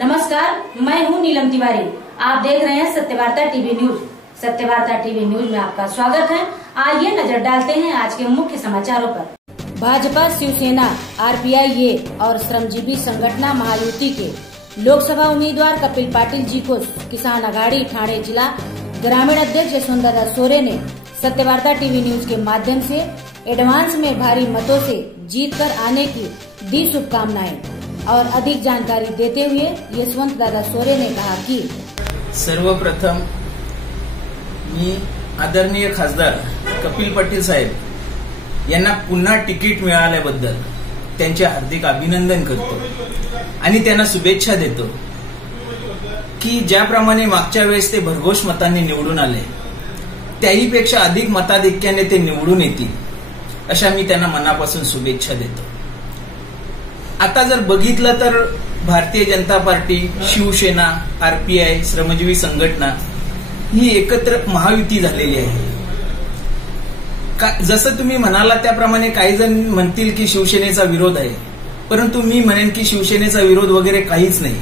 नमस्कार, मैं हूं नीलम तिवारी। आप देख रहे हैं Satyavarta TV news. Satyavarta TV news में आपका स्वागत है। आइए नजर डालते हैं आज के मुख्य समाचारों पर। भाजपा, शिवसेना, आरपीआई और श्रमजीवी संगठन महायुति के लोकसभा उम्मीदवार कपिल पाटिल जी को किसान अघाड़ी ठाणे जिला ग्रामीण अध्यक्ष यशवंतदादा सोरे ने सत्यवार्ता टीवी न्यूज के माध्यम से एडवांस में भारी मतों से जीत कर आने की दी शुभकामनाएं। और अधिक जानकारी देते हुए यशवंतदादा सोरे ने कहा कि सर्वप्रथम मी आदरणीय खासदार कपिल पाटील साहेब यांना पुन्हा तिकीट मिळाल्याबद्दल त्यांचे हार्दिक अभिनंदन करतो आणि त्यांना शुभेच्छा देतो की ज्याप्रमाणे मागच्या वेळेस ते भरघोष मतांनी निवडून आले त्याहीपेक्षा अधिक मताधिक्याने ते निवडून येतील अशा मी त्यांना मनापासून शुभेच्छा देतो। आता जर बघितलं तर भारतीय जनता पार्टी, शिवसेना, आरपीआय, श्रमजीवी संघटना ही एकत्र महायुती झालेली आहे। जसं तुम्ही म्हणाला त्याप्रमाणे काही जण म्हणतील की शिवसेनेचा विरोध आहे, परंतु मी म्हणेन की शिवसेनेचा विरोध वगैरे काहीच नाही।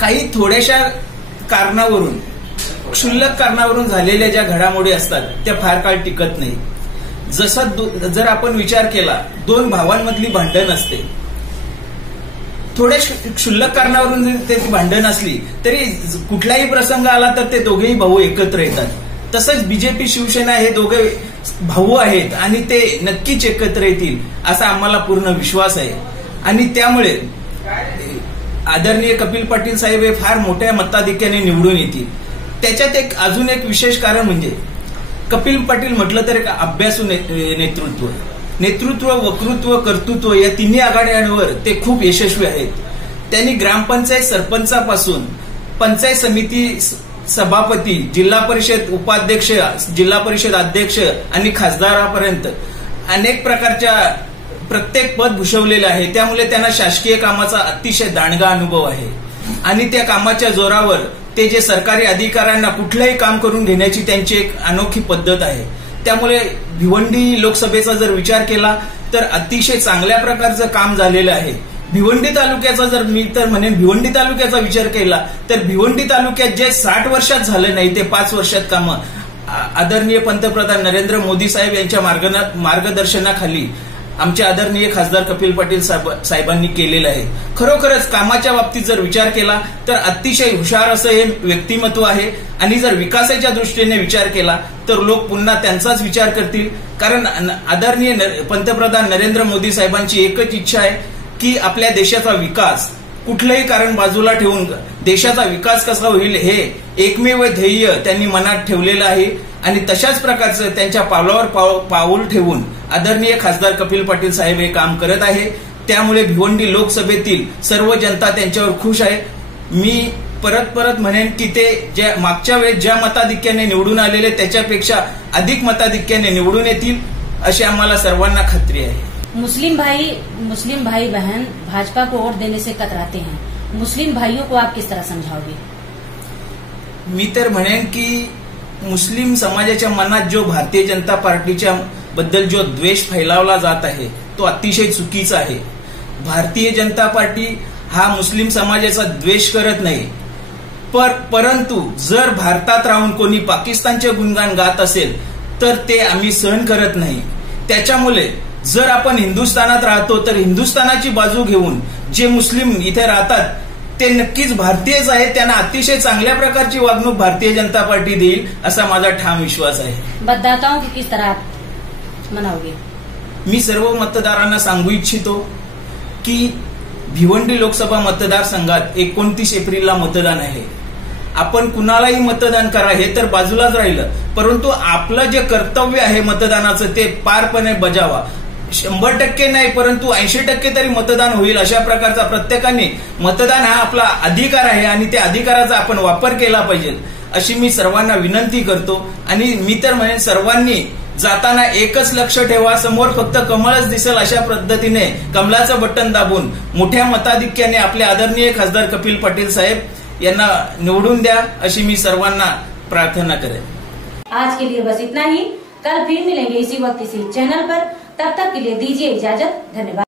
काही थोड्याशा कारणावरून, क्षुल्लक कारणावरून झालेल्या ज्या घडामोडी असतात त्या फार काळ टिकत नाही। जसं जर आपण विचार केला, दोन भावांमधली भांडण असते, थोड्या क्षुल्लक कारणावरून ते भांडण असली तरी कुठलाही प्रसंग आला तर ते दोघेही भाऊ एकत्र येतात। तसंच बीजेपी, शिवसेना हे दोघे भाऊ आहेत आणि ते नक्कीच एकत्र येतील असा आम्हाला पूर्ण विश्वास आहे। आणि त्यामुळे आदरणीय कपिल पाटील साहेब हे फार मोठ्या मताधिक्याने निवडून येतील। त्याच्यात अजून एक विशेष कारण म्हणजे कपिल पाटील म्हटलं तर एक अभ्यासू नेतृत्व, वक्तृत्व, कर्तृत्व या तिन्ही आघाड्यांवर ते खूप यशस्वी आहेत। त्यांनी ग्रामपंचायत सरपंचापासून पंचायत समिती सभापती, जिल्हा परिषद उपाध्यक्ष, जिल्हा परिषद अध्यक्ष आणि खासदारापर्यंत अनेक प्रकारच्या प्रत्येक पद भूषवलेले आहे। त्यामुळे त्यांना शासकीय कामाचा अतिशय दांडगा अनुभव आहे आणि त्या कामाच्या जोरावर ते जे सरकारी अधिकाऱ्यांना कुठलंही काम करून घेण्याची त्यांची एक अनोखी पद्धत आहे। त्यामुळे भिवंडी लोकसभेचा जर विचार केला तर अतिशय चांगल्या प्रकारचं काम झालेलं आहे। भिवंडी तालुक्याचा जर मी तर म्हणेन भिवंडी तालुक्याचा विचार केला तर भिवंडी तालुक्यात जे 60 वर्षात झालं नाही ते 5 वर्षात कामं आदरणीय पंतप्रधान नरेंद्र मोदी साहेब यांच्या मार्गदर्शनाखाली आमचे आदरणीय खासदार कपिल पाटील साहेबांनी केलेलं आहे। खरोखरच कामाच्या बाबतीत जर विचार केला तर अतिशय हुशार असं हे व्यक्तिमत्व आहे आणि जर विकासाच्या दृष्टीने विचार केला तर लोक पुन्हा त्यांचाच विचार करतील। कारण आदरणीय पंतप्रधान नरेंद्र मोदी साहेबांची एकच इच्छा आहे की आपल्या देशाचा विकास कुठलंही कारण बाजूला ठेवून देशाचा विकास कसा होईल हे एकमेव ध्येय त्यांनी मनात ठेवलेलं आहे आणि तशाच प्रकारचं त्यांच्या पावलावर पाऊल ठेवून आदरणीय खासदार कपिल पाटील साहेब हे काम करत आहे। त्यामुळे भिवंडी लोकसभेतील सर्व जनता त्यांच्यावर खुश आहे। मी परत म्हणेन की ते ज्या मागच्या वेळेस ज्या मताधिक्याने निवडून आलेले त्याच्यापेक्षा अधिक मताधिक्याने निवडून येतील अशी आम्हाला सर्वांना खात्री आहे। मुस्लिम भाई बहन भाजपा को वोट देने से कतराते हैं। मुस्लिम भाइयों को आप किस तरह समझाओगे? मी तर म्हणेन की मुस्लिम समाजाच्या मनात जो भारतीय जनता पार्टीच्या बद्दल जो द्वेष फैलावला जात आहे तो अतिशय चुकीचा आहे। भारतीय जनता पार्टी हा मुस्लिम समाजाचा द्वेष करत नाही, परंतु जर भारतात राहून कोणी पाकिस्तानचे गुणगान गात असेल तर ते आम्ही सहन करत नाही। त्याच्यामुळे जर आपण हिंदुस्थानात राहतो तर हिंदुस्थानाची बाजू घेऊन जे मुस्लिम इथे राहतात ते नक्कीच भारतीयच आहेत, त्यांना अतिशय चांगल्या प्रकारची वागणूक भारतीय जनता पार्टी देईल असा माझा ठाम विश्वास आहे। मतदाताओं की किस तरह मनाओगे? मी सर्व मतदारांना सांगू इच्छितो की भिवंडी लोकसभा मतदारसंघात 29 एप्रिलला मतदान आहे। आपण कुणालाही मतदान करा हे तर बाजूलाच राहिलं, परंतु आपलं जे कर्तव्य आहे मतदानाचं ते पारपणे बजावा। 100% नाही परंतु 80% तरी मतदान होईल अशा प्रकारचा प्रत्येकाने मतदान हा आपला अधिकार आहे आणि त्या अधिकाराचा आपण वापर केला पाहिजे अशी मी सर्वांना विनंती करतो। आणि मी तर म्हणेन सर्वांनी जाताना एकच लक्ष ठेवा, समोर फक्त कमळच दिसेल अशा पद्धतीने कमळाचं बटन दाबून मोठ्या मताधिक्याने आपले आदरणीय खासदार कपिल पाटील साहेब यांना निवडून द्या अशी मी सर्वांना प्रार्थना करेन। आज के लिए बस इतना ही। कल फिर मिलेंगे इसी वक्त इसी चैनल पर। तब तक के लिए दीजिए इजाजत। धन्यवाद।